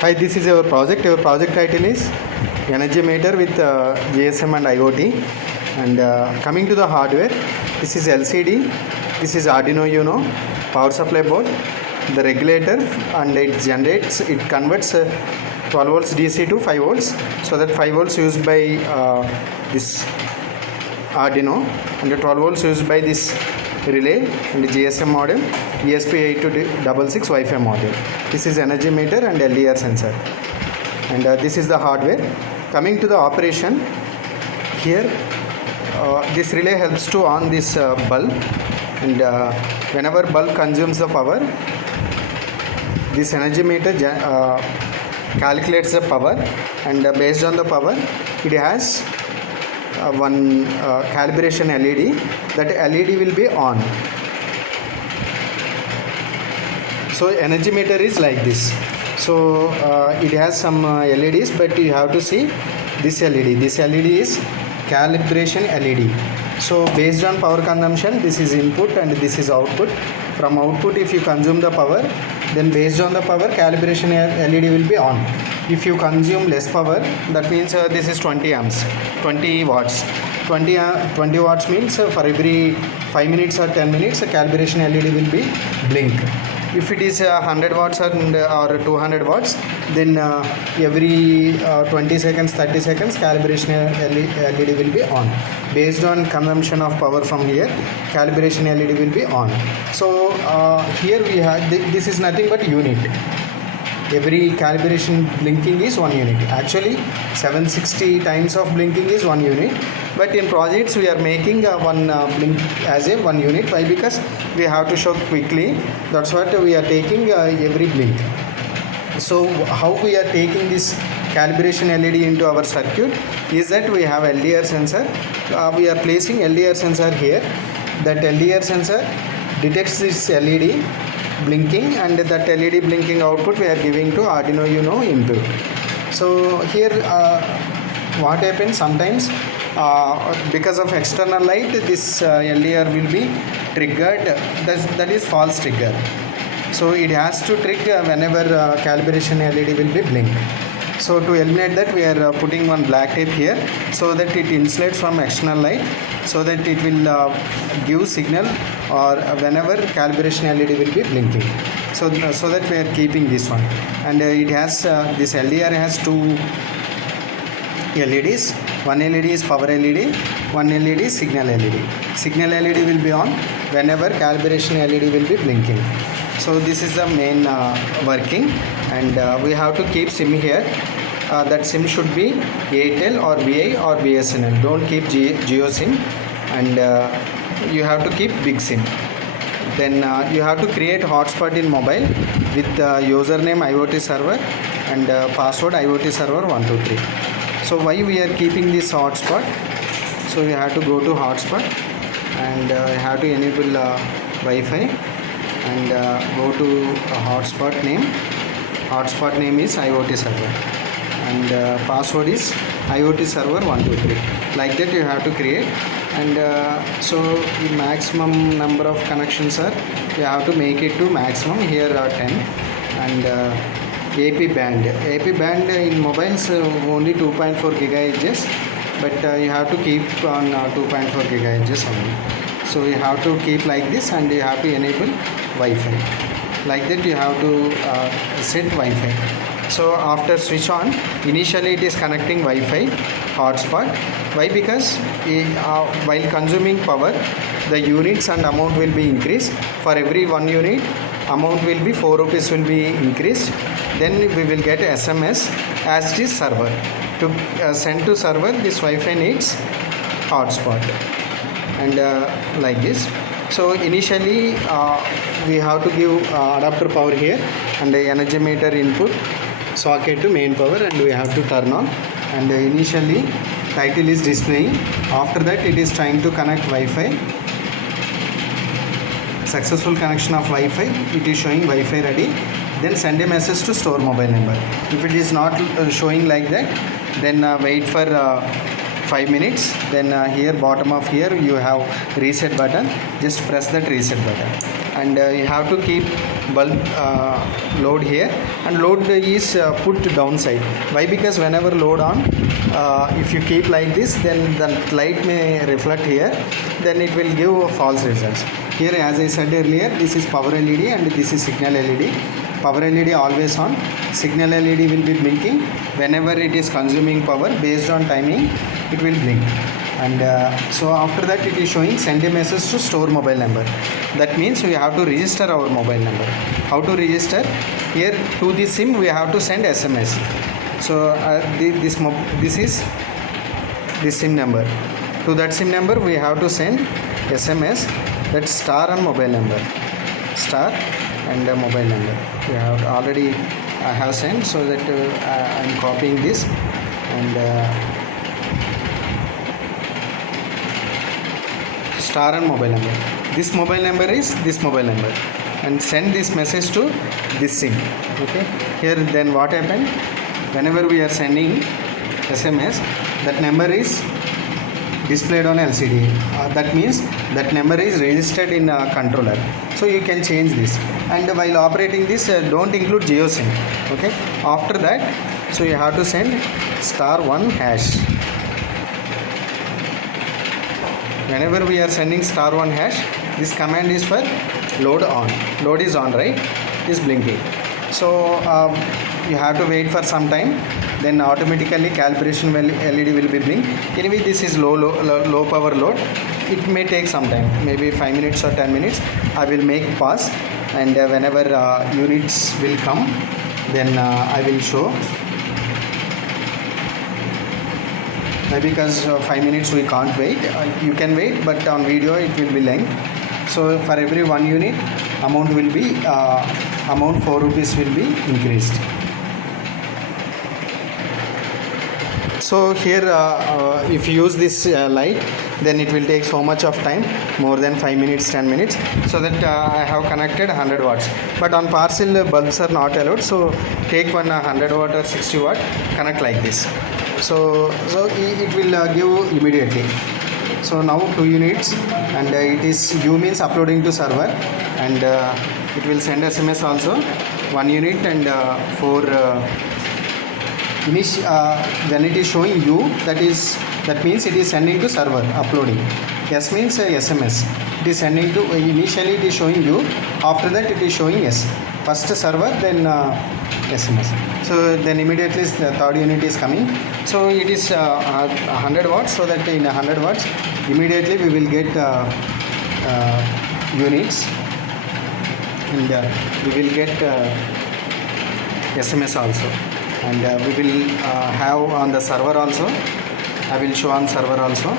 Hi, this is our project. Our project title is Energy Meter with GSM and IoT. And coming to the hardware, this is LCD, this is Arduino Uno, power supply board, the regulator, and it converts 12 volts DC to 5 volts. So that 5 volts used by this Arduino and the 12 volts used by this relay and the GSM modem, ESP8266 Wi-Fi module. This is energy meter and LDR sensor, and this is the hardware. Coming to the operation, here this relay helps to on this bulb, and whenever bulb consumes the power, this energy meter calculates the power, and based on the power it has one calibration LED. That LED will be on. So energy meter is like this. So it has some LEDs, but you have to see this LED. This LED is calibration LED. So based on power consumption, this is input and this is output. From output, if you consume the power, then based on the power, calibration LED will be on. If you consume less power, that means this is 20 amps, 20 watts. 20 watts means for every 5 minutes or 10 minutes, a calibration LED will be blink. If it is 100 watts or 200 watts, then every 20 seconds, 30 seconds, calibration LED will be on. Based on consumption of power from here, calibration LED will be on. So here we have, this is nothing but unit. Every calibration blinking is 1 unit. Actually 760 times of blinking is 1 unit, but in projects we are making one blink as a 1 unit. Why? Because we have to show quickly. That's what we are taking every blink. So how we are taking this calibration LED into our circuit is that we have LDR sensor. We are placing LDR sensor here. That LDR sensor detects this LED blinking, and that LED blinking output we are giving to Arduino Uno input. So here what happens sometimes, because of external light, this LDR will be triggered. That is false trigger. So it has to trigger whenever calibration LED will be blink. So to eliminate that, we are putting one black tape here so that it insulates from external light, so that it will give signal or whenever calibration LED will be blinking. So that we are keeping this one, and it has this LDR has two LEDs. One LED is power LED, one LED is signal LED. Signal LED will be on whenever calibration LED will be blinking. So this is the main working, and we have to keep SIM here. That SIM should be Airtel or VI or BSNL. Don't keep Jio SIM, and you have to keep big SIM. Then you have to create hotspot in mobile with username IoT server and password IoT server 123. So why we are keeping this hotspot? So you have to go to hotspot, and you have to enable Wi-Fi, and go to hotspot name. Hotspot name is IoT server, and password is IoT server 123. Like that you have to create, and so the maximum number of connections are, you have to make it to maximum. Here are 10, and AP band in mobiles only 2.4 gigahertz, but you have to keep on 2.4 gigahertz only. So you have to keep like this, and you have to enable Wi-Fi. Like that you have to set Wi-Fi. So after switch on, initially it is connecting Wi-Fi hotspot. Why? Because while consuming power, the units and amount will be increased. For every 1 unit, amount will be 4 rupees will be increased. Then we will get SMS as this server. To send to server, this Wi-Fi needs hotspot, and like this. So initially we have to give adapter power here, and the energy meter input socket to main power, and we have to turn on, and initially title is displaying. After that it is trying to connect Wi-Fi. Successful connection of Wi-Fi, it is showing Wi-Fi ready. Then send a message to store mobile number. If it is not showing like that, then wait for 5 minutes. Then here bottom of here you have reset button. Just press that reset button, and you have to keep bulb load here, and load is put downside. Why? Because whenever load on, if you keep like this, then the light may reflect here, then it will give false results. Here, as I said earlier, this is power LED and this is signal LED. Power LED always on, signal LED will be blinking whenever it is consuming power. Based on timing it will blink, and so after that it is showing send a message to store mobile number. That means we have to register our mobile number. How to register? Here, to this SIM we have to send SMS. So this is this SIM number. To that SIM number we have to send SMS, that star and mobile number, star and mobile number. We have already I have sent, so that I am copying this, and star and mobile number. This mobile number is this mobile number, and send this message to this SIM. Okay. Here, then what happened? Whenever we are sending SMS, that number is displayed on LCD. That means that number is registered in a controller. So you can change this, and while operating this, don't include GeoSIM. Okay. After that, so you have to send *1#. Whenever we are sending *1#, this command is for load on. Load is on, right? Is blinking. So you have to wait for some time, then automatically calibration LED will be blink. Anyway, this is low power load. It may take some time, maybe 5 minutes or 10 minutes. I will make pause, and whenever units will come, then I will show. Because 5 minutes we can't wait. You can wait, but on video it will be length. So for every 1 unit, amount 4 rupees will be increased. So here, if you use this light, then it will take so much of time, more than 5 minutes, 10 minutes. So that I have connected 100 watts. But on parcel, bulbs are not allowed. So take one 100 watt or 60 watt, connect like this. So it will give immediately. So now 2 units, and it is U means uploading to server, and it will send SMS also. 1 unit and 4. When it is showing U, that means it is sending to server, uploading. S means SMS. It is sending to, initially it is showing U, after that it is showing S. First server, then SMS. So then immediately the third unit is coming. So it is 100 watts, so that in 100 watts immediately we will get units, and we will get SMS also, and we will have on the server also. I will show on server also.